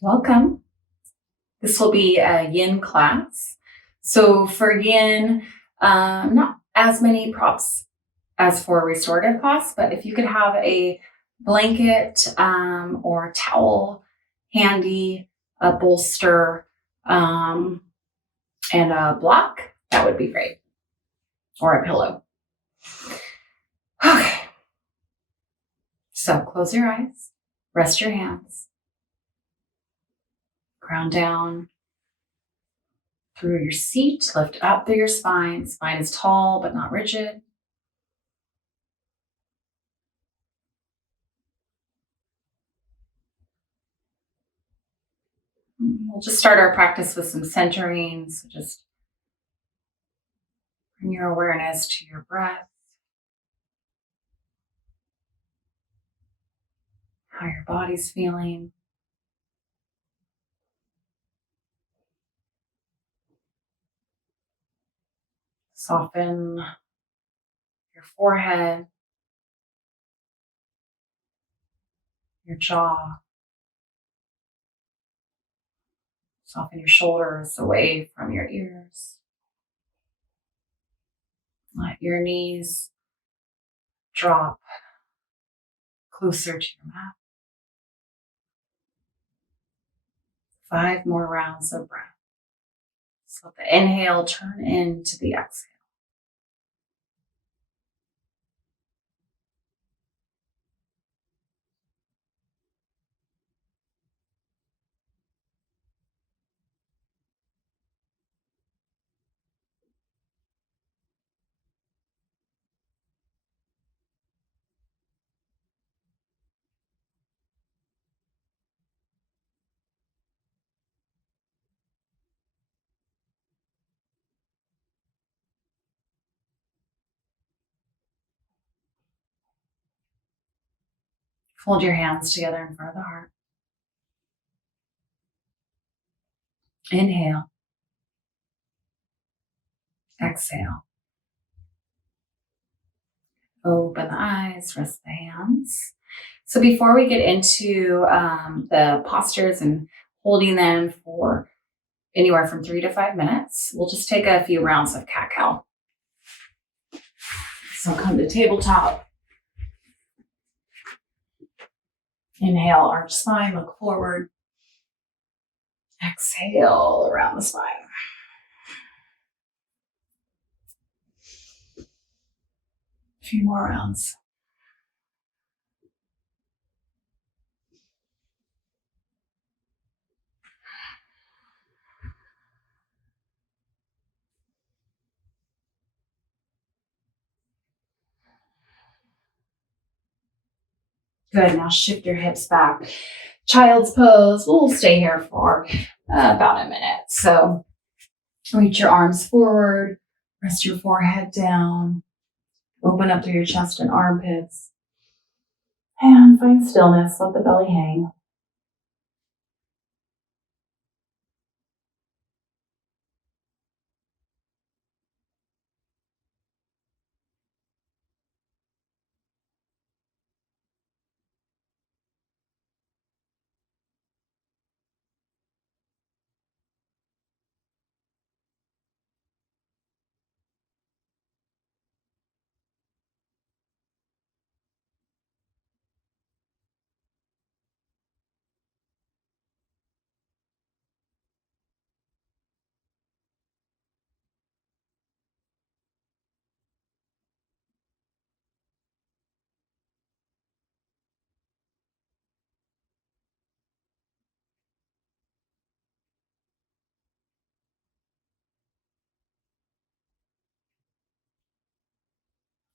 Welcome. This will be a yin class. So for yin, not as many props as for a restorative class, but if you could have a blanket or towel handy, a bolster, and a block, that would be great. Or a pillow. Okay. So close your eyes, rest your hands, ground down through your seat, lift up through your spine. Spine is tall but not rigid. We'll just start our practice with some centering. So just bring your awareness to your breath, how your body's feeling. Soften your forehead, your jaw. Soften your shoulders away from your ears. Let your knees drop closer to your mat. 5 more rounds of breath. So let the inhale turn into the exhale. Fold your hands together in front of the heart. Inhale. Exhale. Open the eyes, rest the hands. So before we get into the postures and holding them for anywhere from 3 to 5 minutes, we'll just take a few rounds of cat-cow. So come to tabletop. Inhale, arch spine, look forward. Exhale around the spine. A few more rounds. Good, now shift your hips back. Child's pose, we'll stay here for about a minute. So reach your arms forward, rest your forehead down, open up through your chest and armpits, and find stillness, let the belly hang.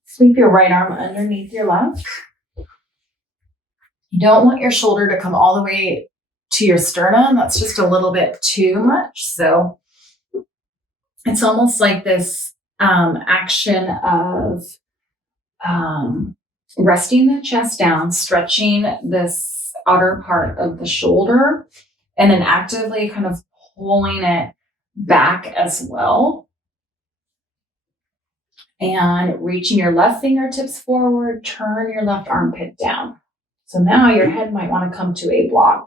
Sweep your right arm underneath your left. You don't want your shoulder to come all the way to your sternum. That's just a little bit too much. So it's almost like this action of resting the chest down, stretching this outer part of the shoulder, and then actively kind of pulling it back as well. And reaching your left fingertips forward, turn your left armpit down. So now your head might want to come to a block.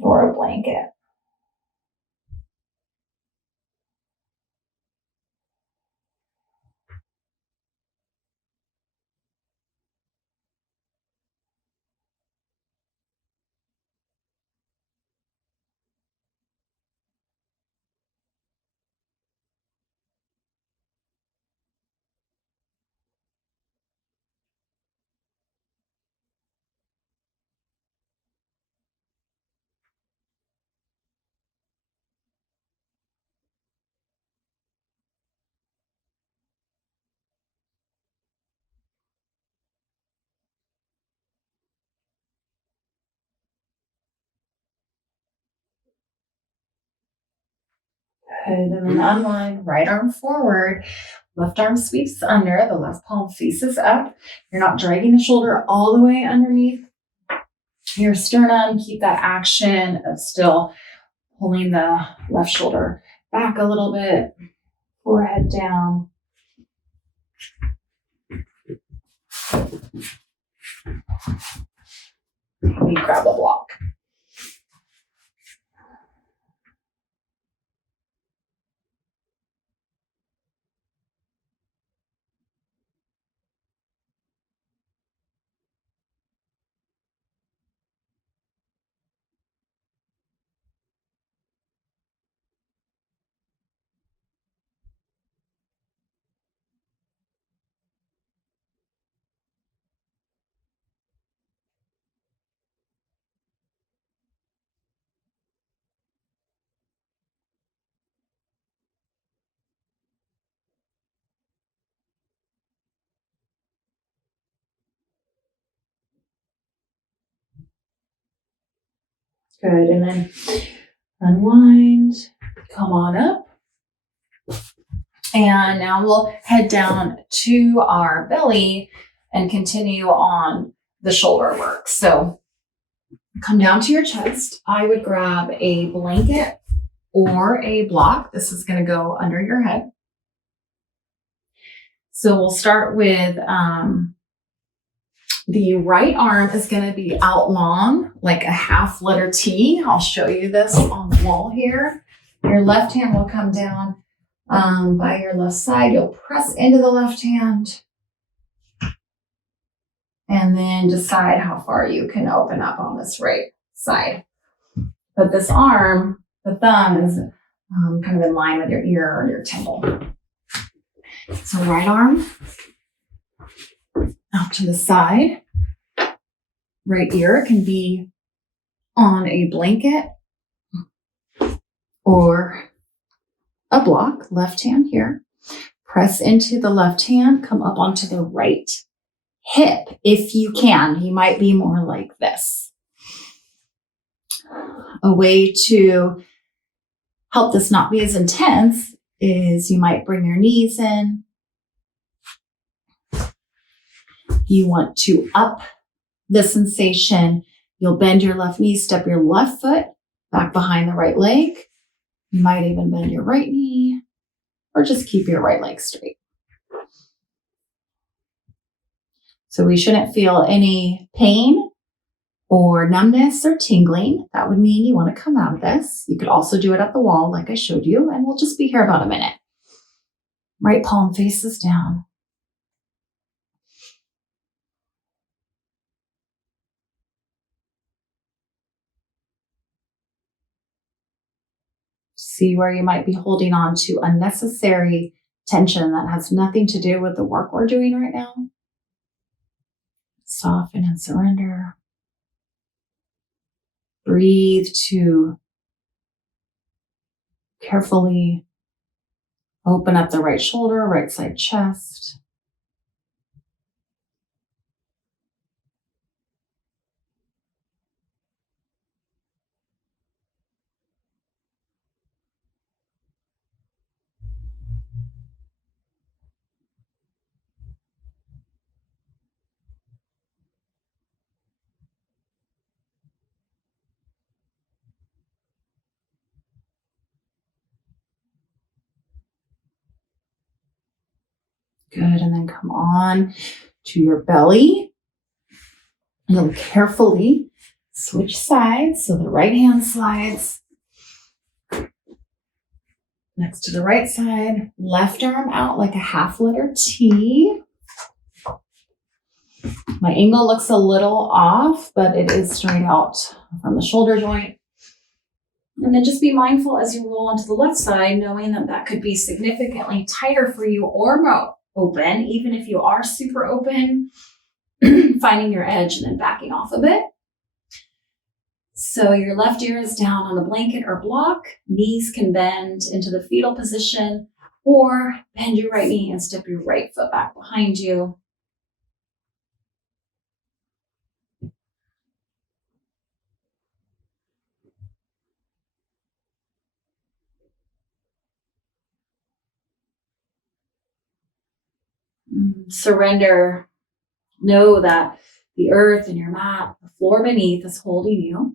or a blanket. Good, and then unwind, right arm forward, left arm sweeps under, the left palm faces up. You're not dragging the shoulder all the way underneath your sternum. Keep that action of still pulling the left shoulder back a little bit, forehead down. Maybe grab a block. Good, and then unwind, come on up. And now we'll head down to our belly and continue on the shoulder work. So come down to your chest. I would grab a blanket or a block. This is going to go under your head. So we'll start with the right arm is going to be out long, like a half letter T. I'll show you this on the wall here. Your left hand will come down by your left side. You'll press into the left hand and then decide how far you can open up on this right side. But this arm, the thumb, is kind of in line with your ear or your temple. So right arm out to the side. Right ear can be on a blanket or a block. Left hand here. Press into the left hand. Come up onto the right hip if you can. You might be more like this. A way to help this not be as intense is you might bring your knees in. You want to up the sensation. You'll bend your left knee, step your left foot back behind the right leg. You might even bend your right knee or just keep your right leg straight. So we shouldn't feel any pain or numbness or tingling. That would mean you want to come out of this. You could also do it at the wall like I showed you, and we'll just be here about a minute. Right palm faces down. See where you might be holding on to unnecessary tension that has nothing to do with the work we're doing right now. Soften and surrender. Breathe to carefully open up the right shoulder, right side chest. Good, and then come on to your belly. You'll carefully Switch sides. So the right hand slides next to the right side. Left arm out like a half letter T. My angle looks a little off, but it is straight out from the shoulder joint. And then just be mindful as you roll onto the left side, knowing that that could be significantly tighter for you or more open, even if you are super open, finding your edge and then backing off a bit. So your left ear is down on a blanket or block. Knees can bend into the fetal position, or bend your right knee and step your right foot back behind you. Surrender. Know that the earth and your mat, the floor beneath, is holding you.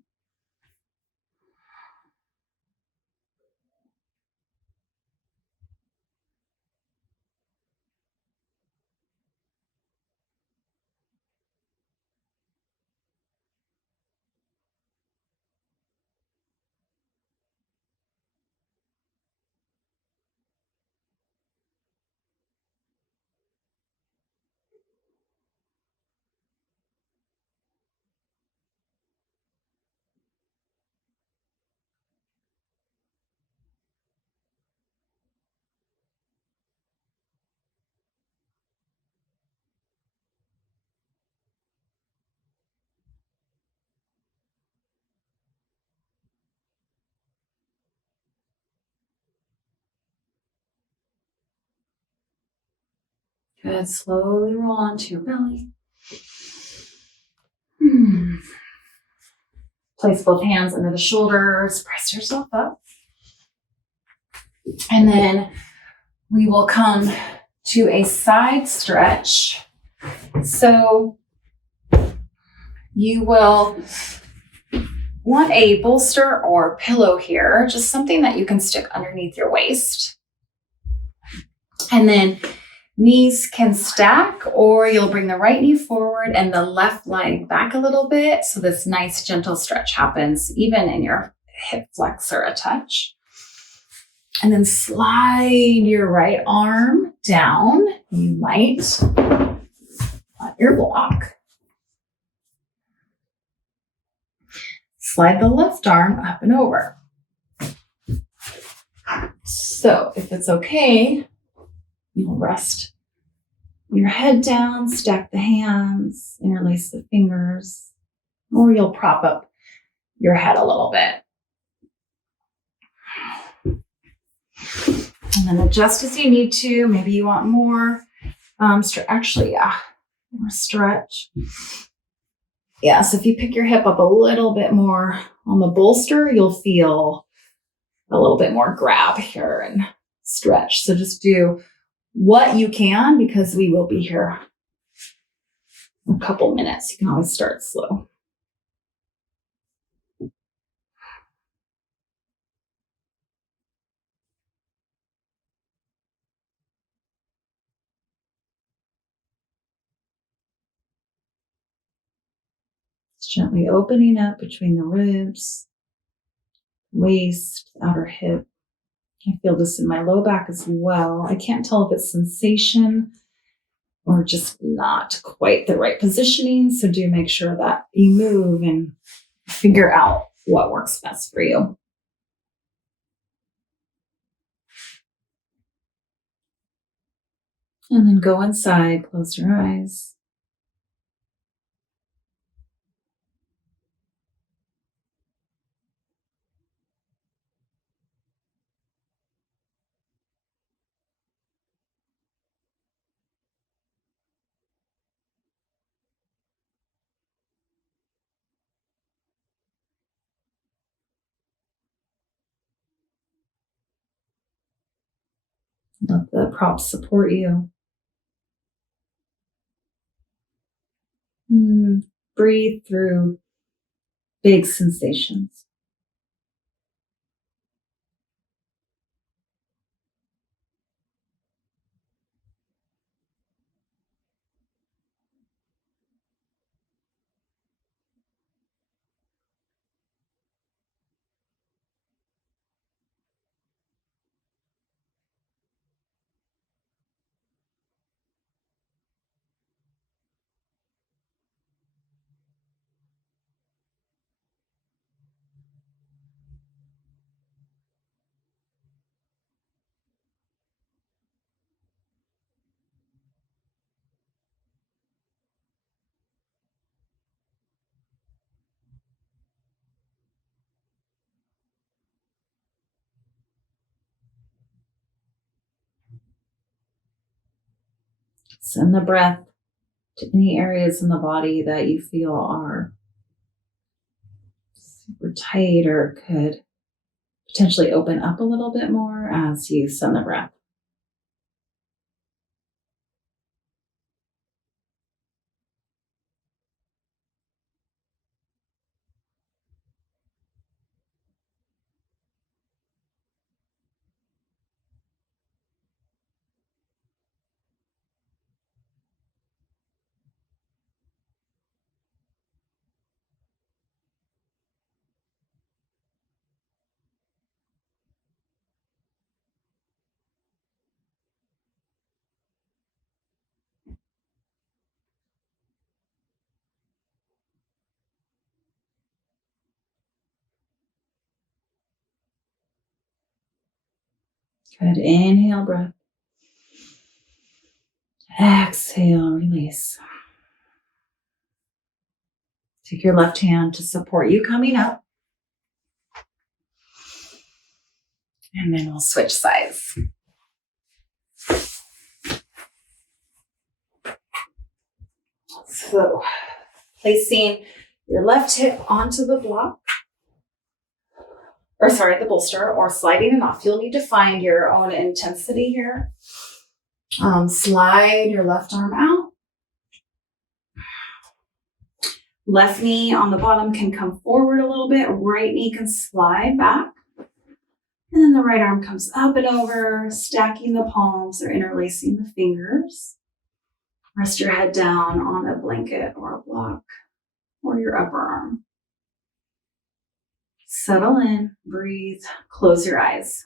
Good. Slowly roll onto your belly. Place both hands under the shoulders. Press yourself up. And then we will come to a side stretch. So you will want a bolster or pillow here, just something that you can stick underneath your waist. And then knees can stack, or you'll bring the right knee forward and the left leg back a little bit. So this nice gentle stretch happens even in your hip flexor a touch. And then slide your right arm down. You might on your block. Slide the left arm up and over. So if it's okay, you'll rest your head down, stack the hands, interlace the fingers, or you'll prop up your head a little bit. And then adjust as you need to. Maybe you want more more stretch. Yeah, so if you pick your hip up a little bit more on the bolster, you'll feel a little bit more grab here and stretch. So just do what you can, because we will be here a couple minutes. You can always start slow. Just gently opening up between the ribs, waist, outer hip. I feel this in my low back as well. I can't tell if it's sensation or just not quite the right positioning. So do make sure that you move and figure out what works best for you. And then go inside, close your eyes. Let the props support you. Breathe through big sensations. Send the breath to any areas in the body that you feel are super tight or could potentially open up a little bit more as you send the breath. Good. Inhale, breath. Exhale, release. Take your left hand to support you coming up. And then we'll switch sides. So, placing your left hip onto the block, the bolster, or sliding it off. You'll need to find your own intensity here. Slide your left arm out. Left knee on the bottom can come forward a little bit. Right knee can slide back. And then the right arm comes up and over, stacking the palms or interlacing the fingers. Rest your head down on a blanket or a block or your upper arm. Settle in, breathe, close your eyes.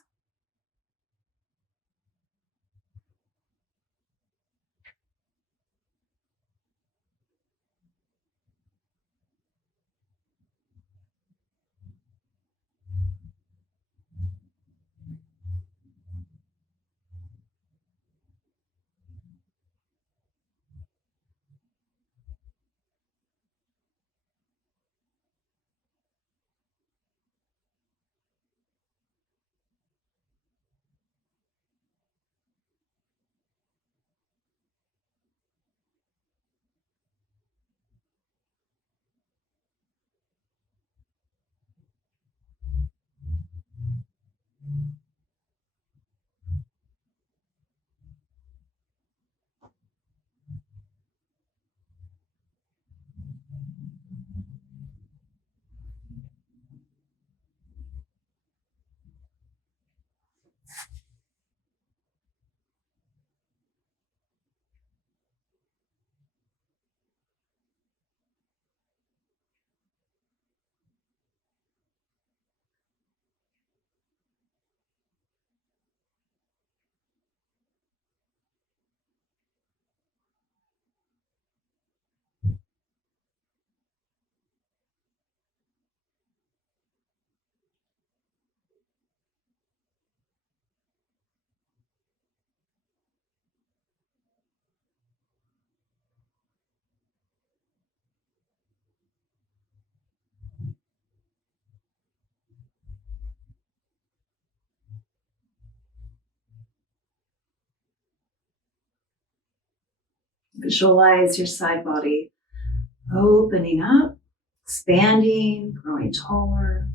Visualize your side body opening up, expanding, growing taller.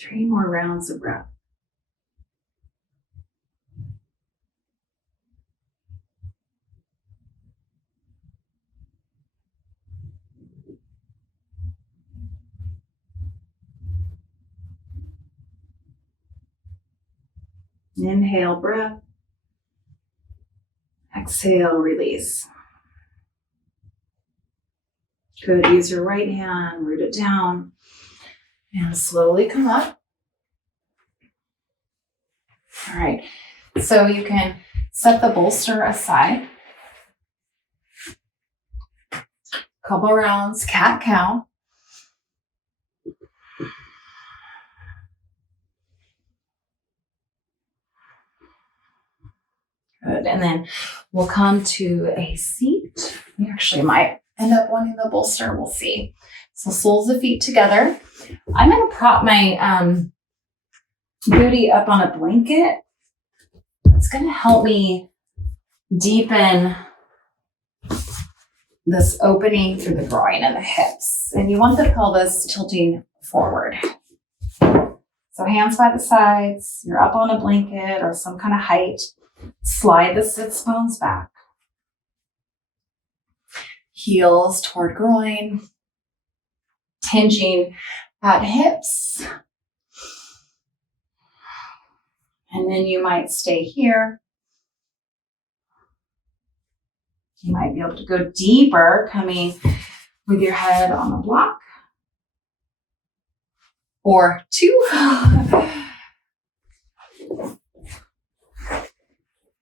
Three more rounds of breath. Inhale, breath. Exhale, release. Good. Use your right hand, root it down, and slowly come up. All right. So you can set the bolster aside. Couple rounds, cat-cow. Good. And then we'll come to a seat. We actually might end up wanting the bolster. We'll see. So soles of feet together. I'm going to prop my booty up on a blanket. It's going to help me deepen this opening through the groin and the hips. And you want the pelvis tilting forward. So hands by the sides. You're up on a blanket or some kind of height. Slide the sits bones back. Heels toward groin. Hinging at hips. And then you might stay here. You might be able to go deeper, coming with your head on the block. Or two.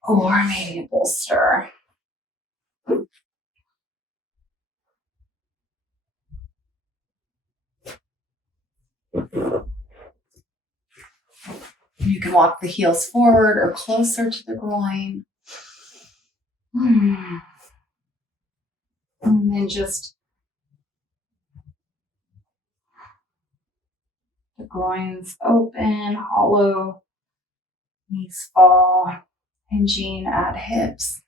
Or maybe a bolster. You can walk the heels forward or closer to the groin. And then just the groins open, hollow, knees fall, hinging at hips.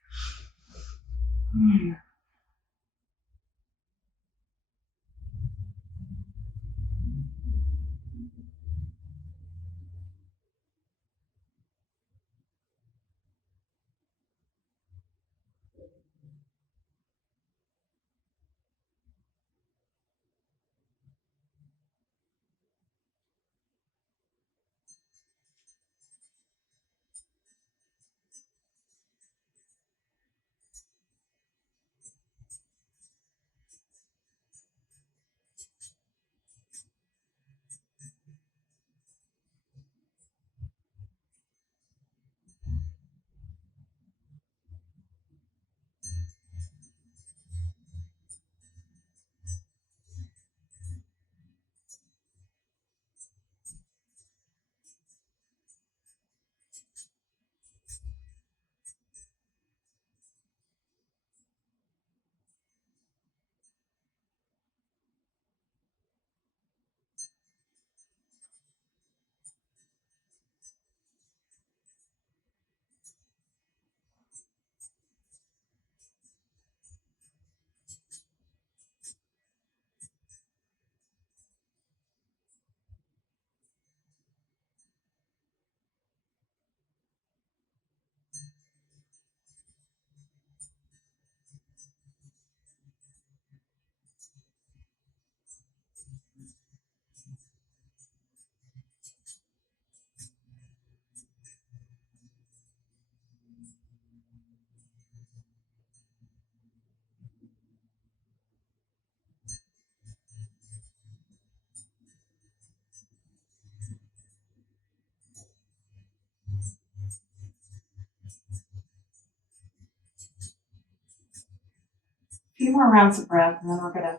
A few more rounds of breath, and then we're going to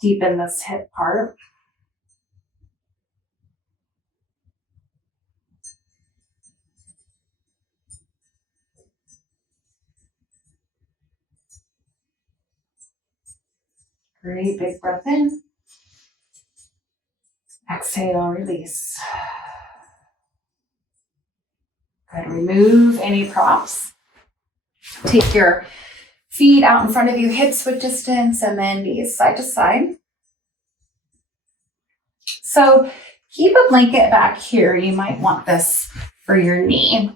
deepen this hip part. Great, big breath in. Exhale, release. Good, remove any props. Take your feet out in front of you, hips width distance, and then knees side to side. So keep a blanket back here. You might want this for your knee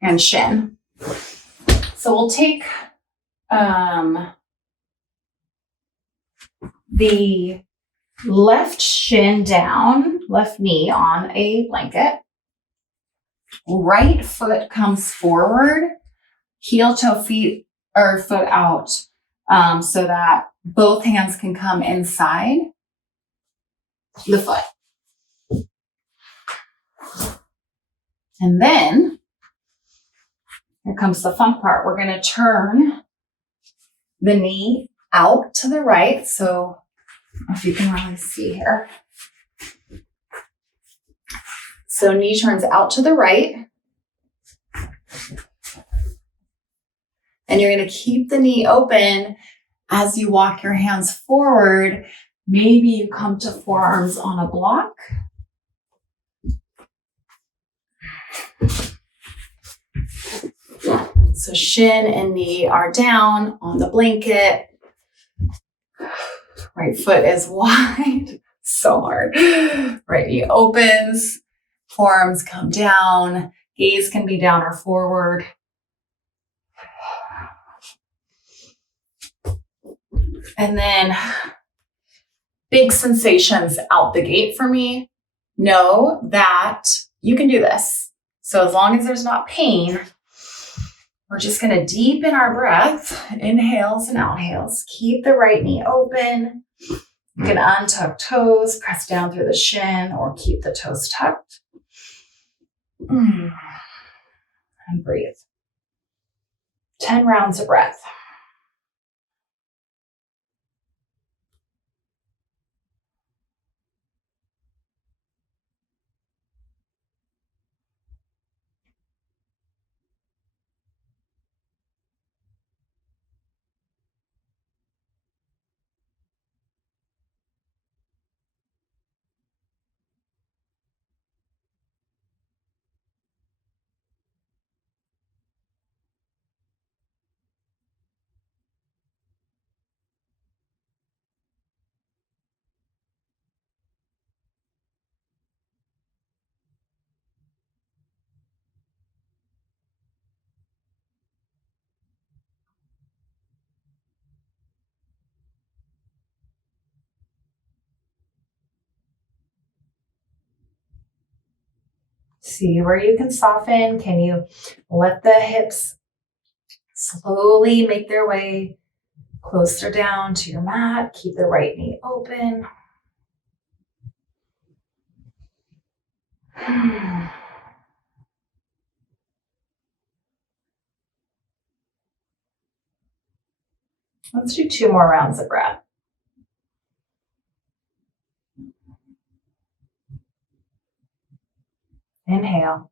and shin. So we'll take the left shin down, left knee on a blanket. Right foot comes forward, heel toe feet or foot out, so that both hands can come inside the foot. And then here comes the fun part. We're going to turn the knee out to the right. So if you can really see here. So knee turns out to the right. And you're going to keep the knee open as you walk your hands forward. Maybe you come to forearms on a block. So shin and knee are down on the blanket. Right foot is wide. So hard. Right knee opens. Forearms come down. Gaze can be down or forward. And then big sensations out the gate for me. Know that you can do this. So as long as there's not pain, we're just going to deepen our breath, inhales and outhales. Keep the right knee open. You can untuck toes, press down through the shin, or keep the toes tucked. And breathe. 10 rounds of breath. See where you can soften. Can you let the hips slowly make their way closer down to your mat? Keep the right knee open. Let's do 2 more rounds of breath. Inhale.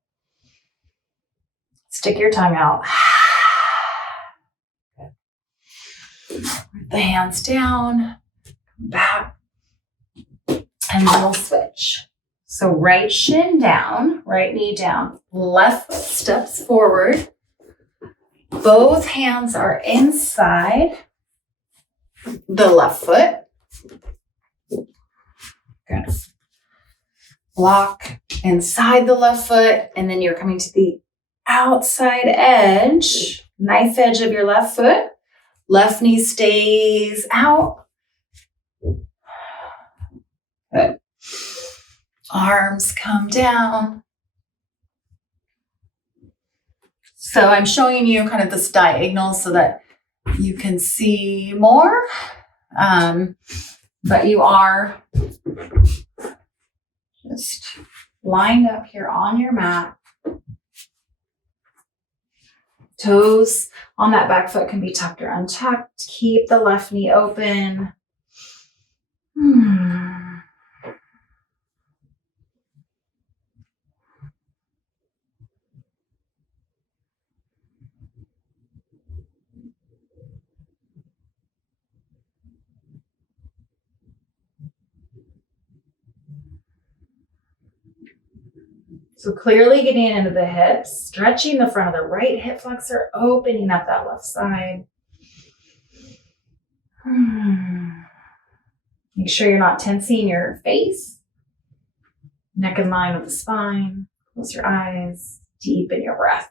Stick your tongue out. Good. Put the hands down, back, and then we'll switch. So right shin down, right knee down, left foot steps forward. Both hands are inside the left foot. Good. Block inside the left foot, and then you're coming to the outside edge, knife edge of your left foot. Left knee stays out. Good. Arms come down. So I'm showing you kind of this diagonal so that you can see more. But you are just lined up here on your mat. Toes on that back foot can be tucked or untucked. Keep the left knee open. So clearly getting into the hips, stretching the front of the right hip flexor, opening up that left side. Make sure you're not tensing your face. Neck in line with the spine. Close your eyes. Deepen your breath.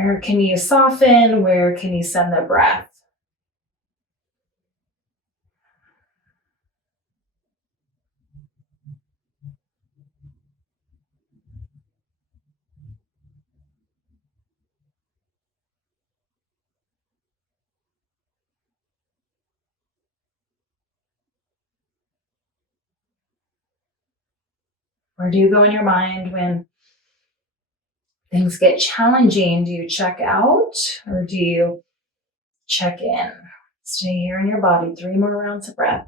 Where can you soften? Where can you send the breath? Where do you go in your mind when things get challenging? Do you check out or do you check in? Stay here in your body. 3 more rounds of breath.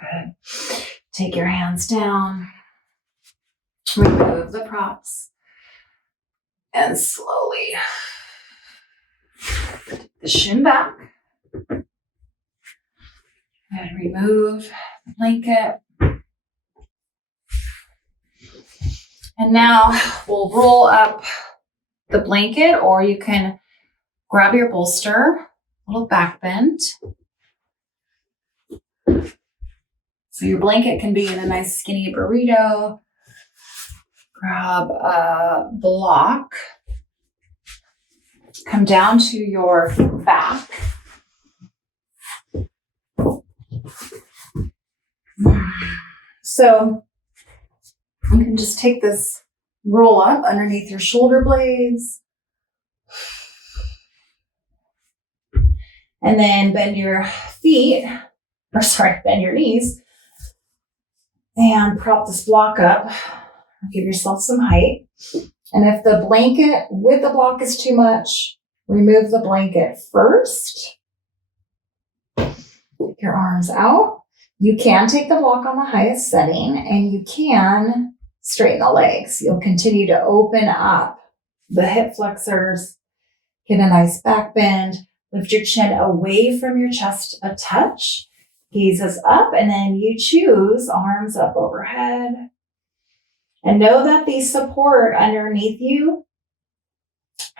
Good. Take your hands down. Remove the props. And slowly put the shin back. And remove the blanket. And now we'll roll up the blanket, or you can grab your bolster, a little back bend. So your blanket can be in a nice skinny burrito. Grab a block. Come down to your back. So you can just take this roll up underneath your shoulder blades. And then bend your bend your knees. And prop this block up. Give yourself some height. And if the blanket with the block is too much, remove the blanket first. Take your arms out. You can take the block on the highest setting and you can straighten the legs. You'll continue to open up the hip flexors, get a nice back bend, lift your chin away from your chest a touch, gazes up, and then you choose arms up overhead. And know that the support underneath you,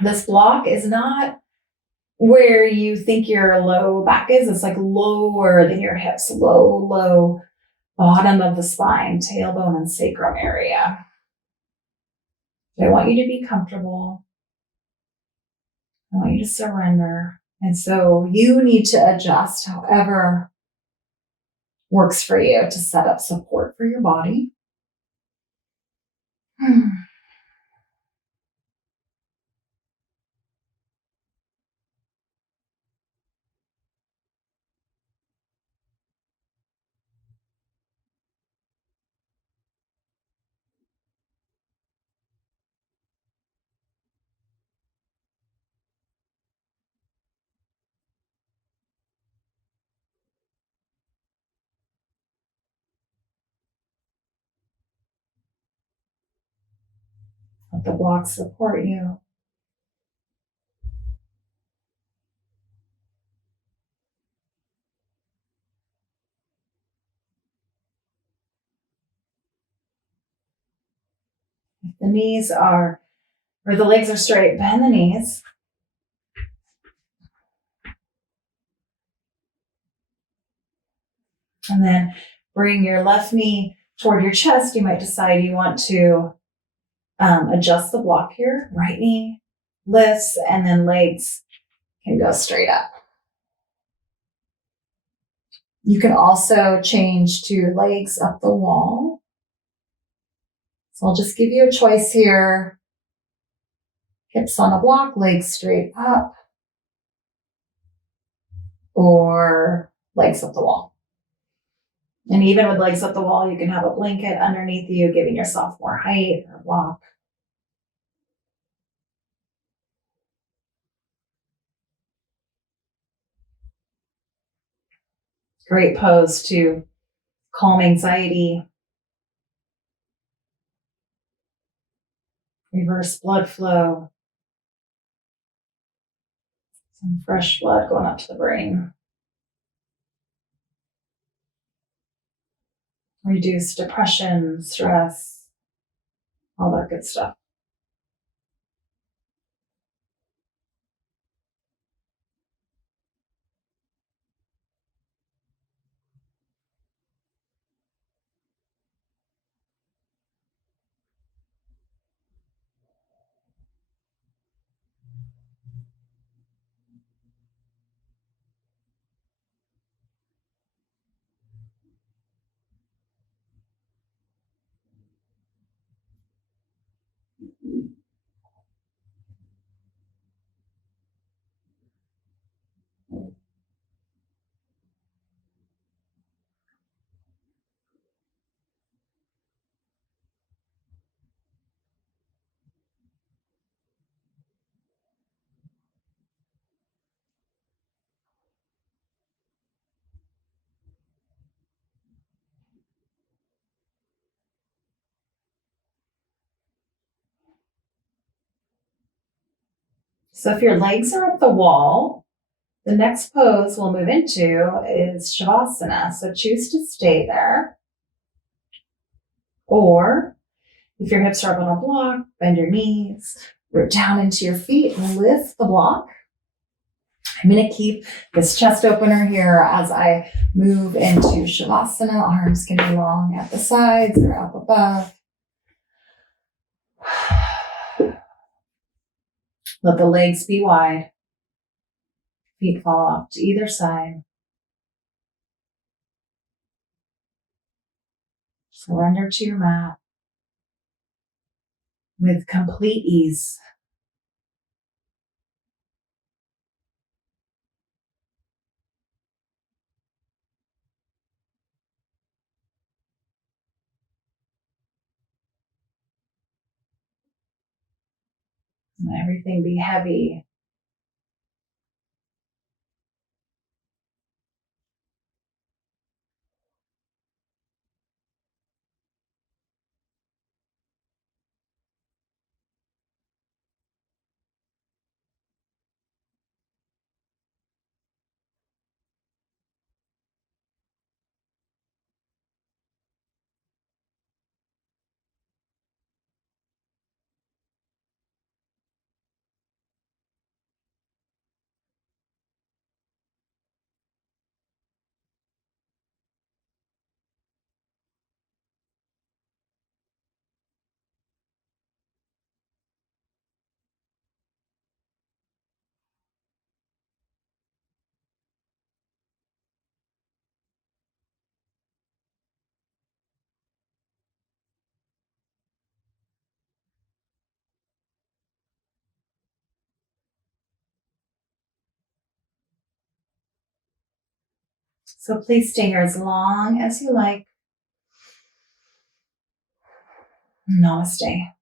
this block is not where you think your low back is. It's like lower than your hips, low bottom of the spine, tailbone and sacrum area. I want you to be comfortable. I want you to surrender. And so you need to adjust however works for you to set up support for your body. Let the block support you. If the knees are, or the legs are straight, bend the knees. And then bring your left knee toward your chest. You might decide you want to adjust the block here. Right knee lifts and then legs can go straight up. You can also change to legs up the wall. So I'll just give you a choice here. Hips on a block, legs straight up, or legs up the wall. And even with legs up the wall, you can have a blanket underneath you, giving yourself more height or block. Great pose to calm anxiety, reverse blood flow, some fresh blood going up to the brain. Reduce depression, stress, all that good stuff. So if your legs are at the wall, the next pose we'll move into is Shavasana. So choose to stay there. Or if your hips are up on a block, bend your knees, root down into your feet, lift the block. I'm going to keep this chest opener here as I move into Shavasana. Arms can be long at the sides or up above. Let the legs be wide. Feet fall off to either side. Surrender to your mat with complete ease. Let everything be heavy. So please stay here as long as you like. Namaste.